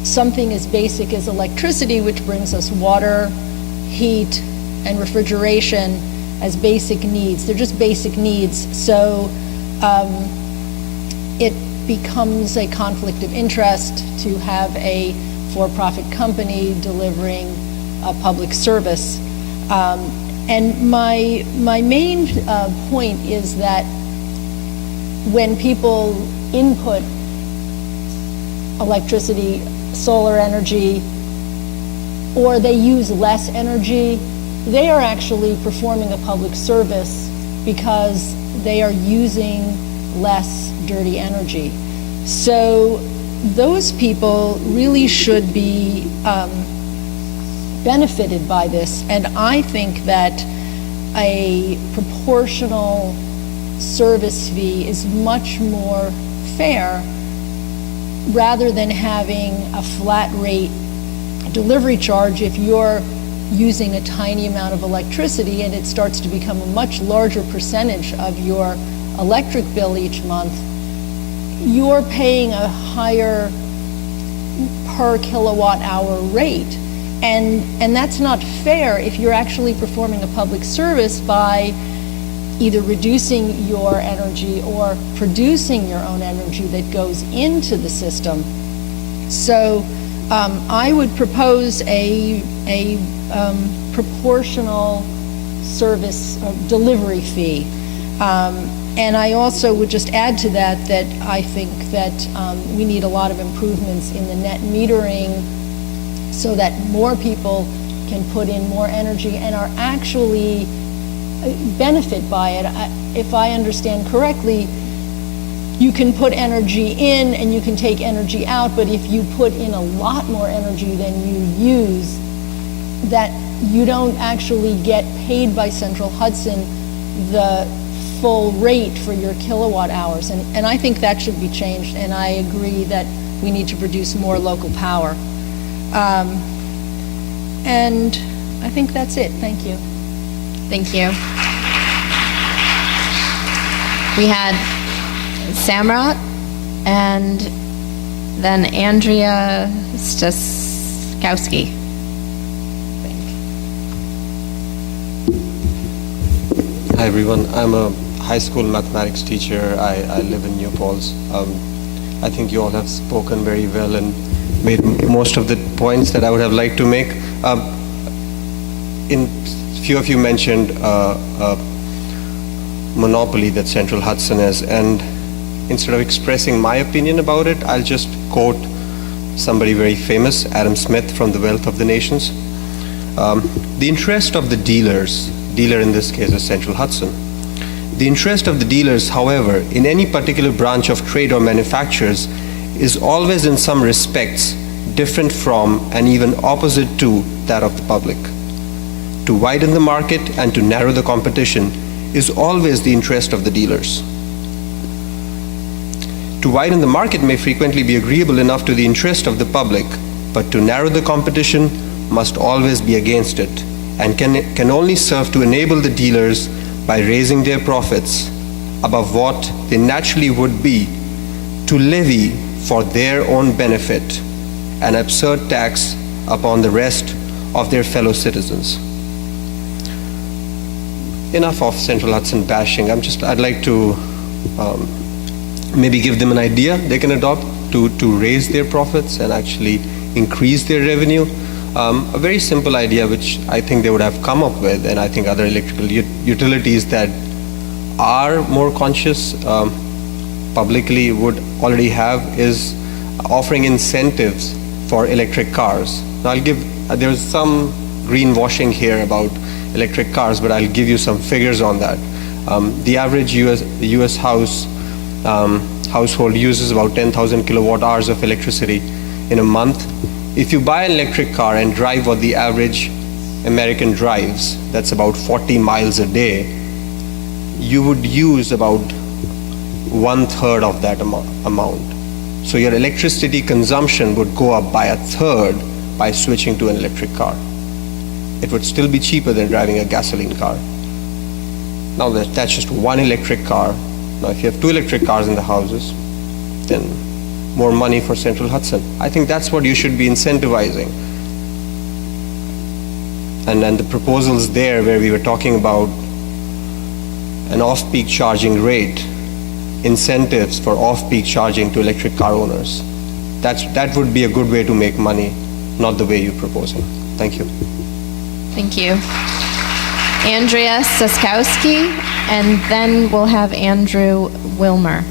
something as basic as electricity, which brings us water, heat, and refrigeration as basic needs. They're just basic needs. So it becomes a conflict of interest to have a for-profit company delivering a public service. And my main point is that when people input electricity, solar energy, or they use less energy, they are actually performing a public service because they are using less dirty energy. So those people really should be benefited by this. And I think that a proportional service fee is much more fair rather than having a flat rate delivery charge. If you're using a tiny amount of electricity and it starts to become a much larger percentage of your electric bill each month, you're paying a higher per kilowatt hour rate. And that's not fair if you're actually performing a public service by either reducing your energy or producing your own energy that goes into the system. So I would propose a proportional service delivery fee. And I also would just add to that I think that we need a lot of improvements in the net metering so that more people can put in more energy and are actually benefit by it. If I understand correctly, you can put energy in and you can take energy out, but if you put in a lot more energy than you use, that you don't actually get paid by Central Hudson the full rate for your kilowatt hours. And I think that should be changed, and I agree that we need to produce more local power. And I think that's it. Thank you. Thank you. We had Samrat and then Andrea Staskowski. Hi everyone, I'm a high school mathematics teacher. I live in New Paltz. I think you all have spoken very well and made most of the points that I would have liked to make. Few of you mentioned monopoly that Central Hudson is, and instead of expressing my opinion about it, I'll just quote somebody very famous, Adam Smith from The Wealth of the Nations. The interest of the dealer in this case is Central Hudson. The interest of the dealers, however, in any particular branch of trade or manufactures is always in some respects different from and even opposite to that of the public. To widen the market and to narrow the competition is always the interest of the dealers. To widen the market may frequently be agreeable enough to the interest of the public, but to narrow the competition must always be against it and can only serve to enable the dealers by raising their profits above what they naturally would be to levy for their own benefit an absurd tax upon the rest of their fellow citizens. Enough of Central Hudson bashing. I'd like to maybe give them an idea they can adopt to raise their profits and actually increase their revenue. A very simple idea which I think they would have come up with, and I think other electrical utilities that are more conscious publicly would already have, is offering incentives for electric cars. Now there's some greenwashing here about electric cars, but I'll give you some figures on that. The average US household uses about 10,000 kilowatt hours of electricity in a month. If you buy an electric car and drive what the average American drives, that's about 40 miles a day, you would use about 1/3 of that amount. So your electricity consumption would go up by 1/3 by switching to an electric car. It would still be cheaper than driving a gasoline car. Now that's just one electric car. Now if you have 2 electric cars in the houses, then more money for Central Hudson. I think that's what you should be incentivizing. And then the proposals there where we were talking about an off-peak charging rate, incentives for off-peak charging to electric car owners. That would be a good way to make money, not the way you're proposing. Thank you. Thank you. Andrea Suskowski, and then we'll have Andrew Wilmer.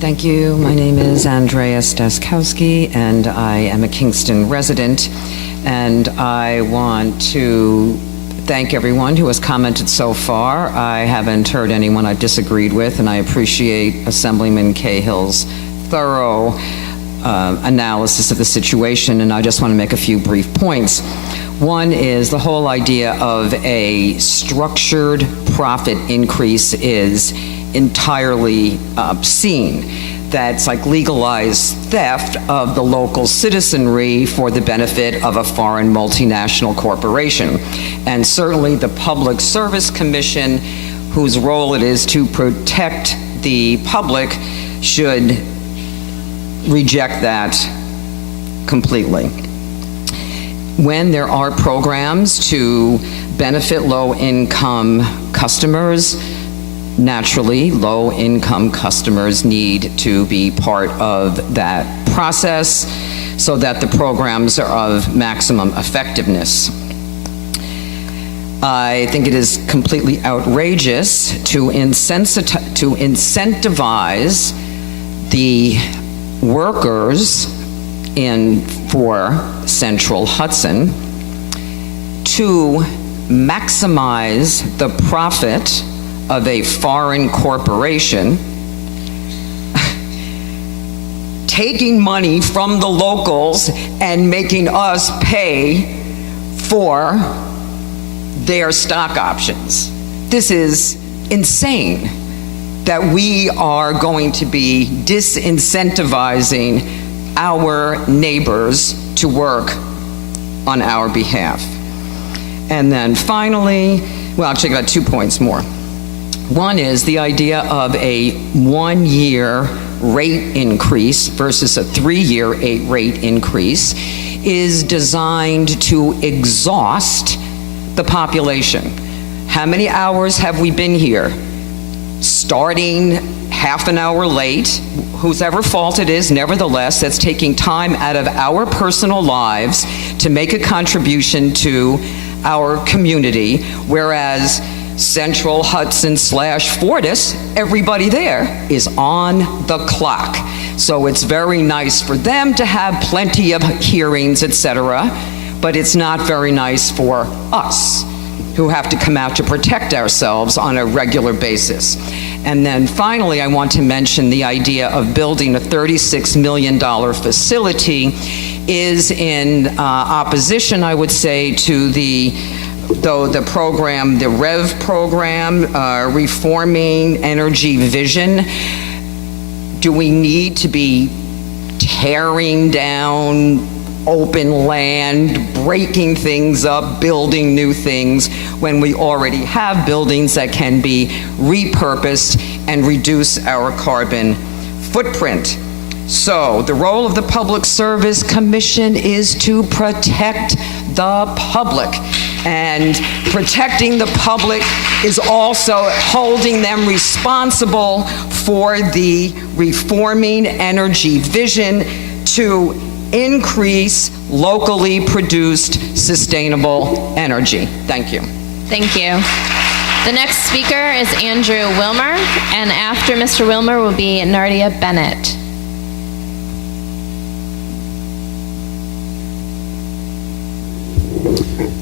Thank you. My name is Andrea Staskowski, and I am a Kingston resident. And I want to thank everyone who has commented so far. I haven't heard anyone I've disagreed with, and I appreciate Assemblyman Cahill's thorough analysis of the situation, and I just want to make a few brief points. One is the whole idea of a structured profit increase is entirely obscene. That's like legalized theft of the local citizenry for the benefit of a foreign multinational corporation. And certainly the Public Service Commission, whose role it is to protect the public, should reject that completely. When there are programs to benefit low-income customers, naturally, low-income customers need to be part of that process so that the programs are of maximum effectiveness. I think it is completely outrageous to incentivize the workers for Central Hudson to maximize the profit of a foreign corporation, taking money from the locals and making us pay for their stock options. This is insane that we are going to be disincentivizing our neighbors to work on our behalf. And then finally, well, actually I got 2 points more. One is the idea of a 1-year rate increase versus a 3-year rate increase is designed to exhaust the population. How many hours have we been here? Starting half an hour late, whosever fault it is, nevertheless, that's taking time out of our personal lives to make a contribution to our community, whereas Central Hudson / Fortis, everybody there is on the clock. So it's very nice for them to have plenty of hearings, etc., but it's not very nice for us who have to come out to protect ourselves on a regular basis. And then finally, I want to mention the idea of building a $36 million facility is in opposition, I would say, to the program, the REV program, Reforming Energy Vision. Do we need to be tearing down open land, breaking things up, building new things, when we already have buildings that can be repurposed and reduce our carbon footprint? So the role of the Public Service Commission is to protect the public. And protecting the public is also holding them responsible for the reforming energy vision to increase locally produced sustainable energy. Thank you. Thank you. The next speaker is Andrew Wilmer, and after Mr. Wilmer will be Nardia Bennett.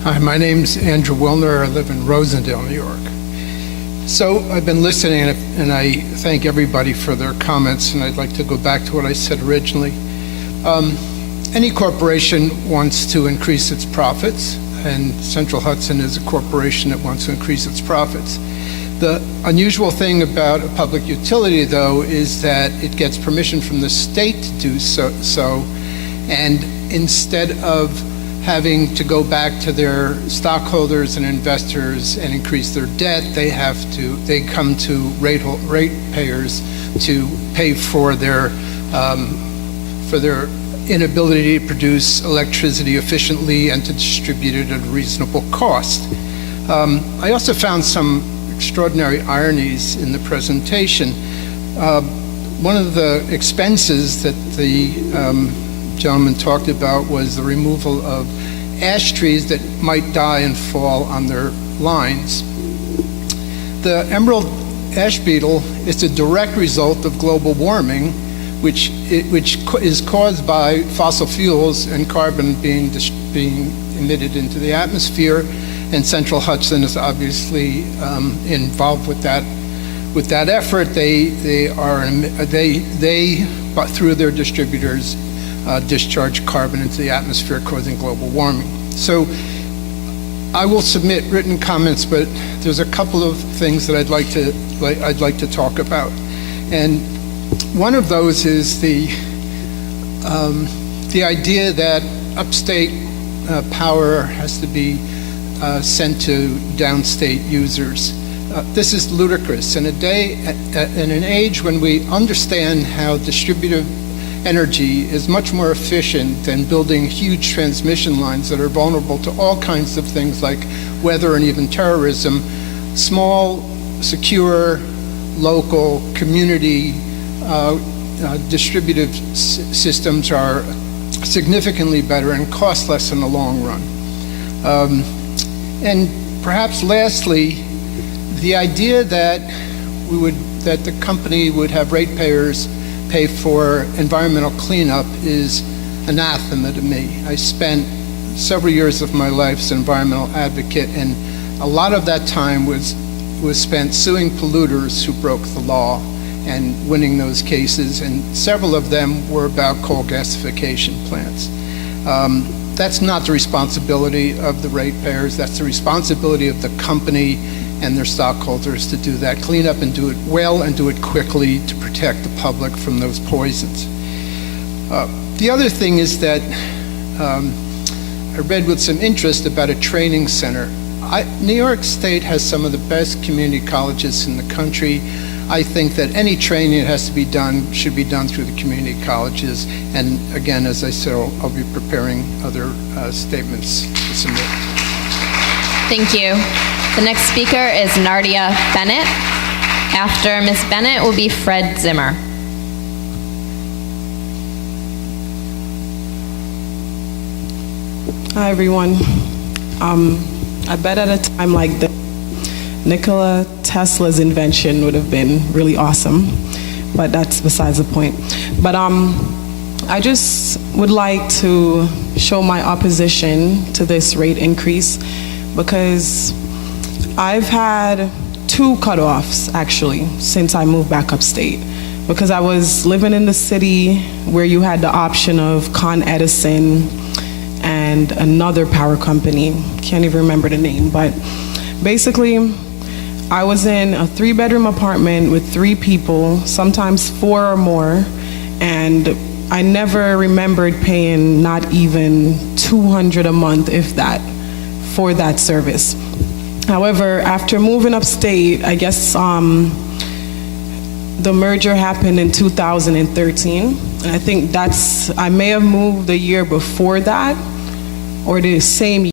Hi, my name's Andrew Wilner. I live in Rosendale, New York. So I've been listening, and I thank everybody for their comments, and I'd like to go back to what I said originally. Any corporation wants to increase its profits, and Central Hudson is a corporation that wants to increase its profits. The unusual thing about a public utility, though, is that it gets permission from the state to do so, and instead of having to go back to their stockholders and investors and increase their debt, they come to ratepayers to pay for their inability to produce electricity efficiently and to distribute it at a reasonable cost. I also found some extraordinary ironies in the presentation. One of the expenses that the gentleman talked about was the removal of ash trees that might die and fall on their lines. The emerald ash beetle is a direct result of global warming, which is caused by fossil fuels and carbon being emitted into the atmosphere, and Central Hudson is obviously involved with that effort. They through their distributors discharge carbon into the atmosphere, causing global warming. So I will submit written comments, but there's a couple of things that I'd like to talk about, and one of those is the idea that upstate power has to be sent to downstate users. This is ludicrous. In an age when we understand how distributed energy is much more efficient than building huge transmission lines that are vulnerable to all kinds of things like weather and even terrorism, small, secure, local, community distributive systems are significantly better and cost less in the long run. And perhaps lastly, the idea that the company would have ratepayers pay for environmental cleanup is anathema to me. I spent several years of my life as an environmental advocate, and a lot of that time was spent suing polluters who broke the law and winning those cases, and several of them were about coal gasification plants. That's not the responsibility of the ratepayers. That's the responsibility of the company and their stockholders to do that cleanup and do it well and do it quickly to protect the public from those poisons. The other thing is that I read with some interest about a training center. New York State has some of the best community colleges in the country. I think that any training that has to be done should be done through the community colleges. And again, as I said, I'll be preparing other statements to submit. Thank you. The next speaker is Nardia Bennett. After Ms. Bennett will be Fred Zimmer. Hi, everyone. I bet at a time like this, Nikola Tesla's invention would have been really awesome, but that's besides the point. But I just would like to show my opposition to this rate increase because I've had 2 cutoffs actually since I moved back upstate, because I was living in the city where you had the option of Con Edison and another power company, can't even remember the name, but basically I was in a 3-bedroom apartment with 3 people, sometimes 4 or more, and I never remembered paying not even $200 a month, if that, for that service. However, after moving upstate, I guess the merger happened in 2013, and I think I may have moved the year before that, or the same year.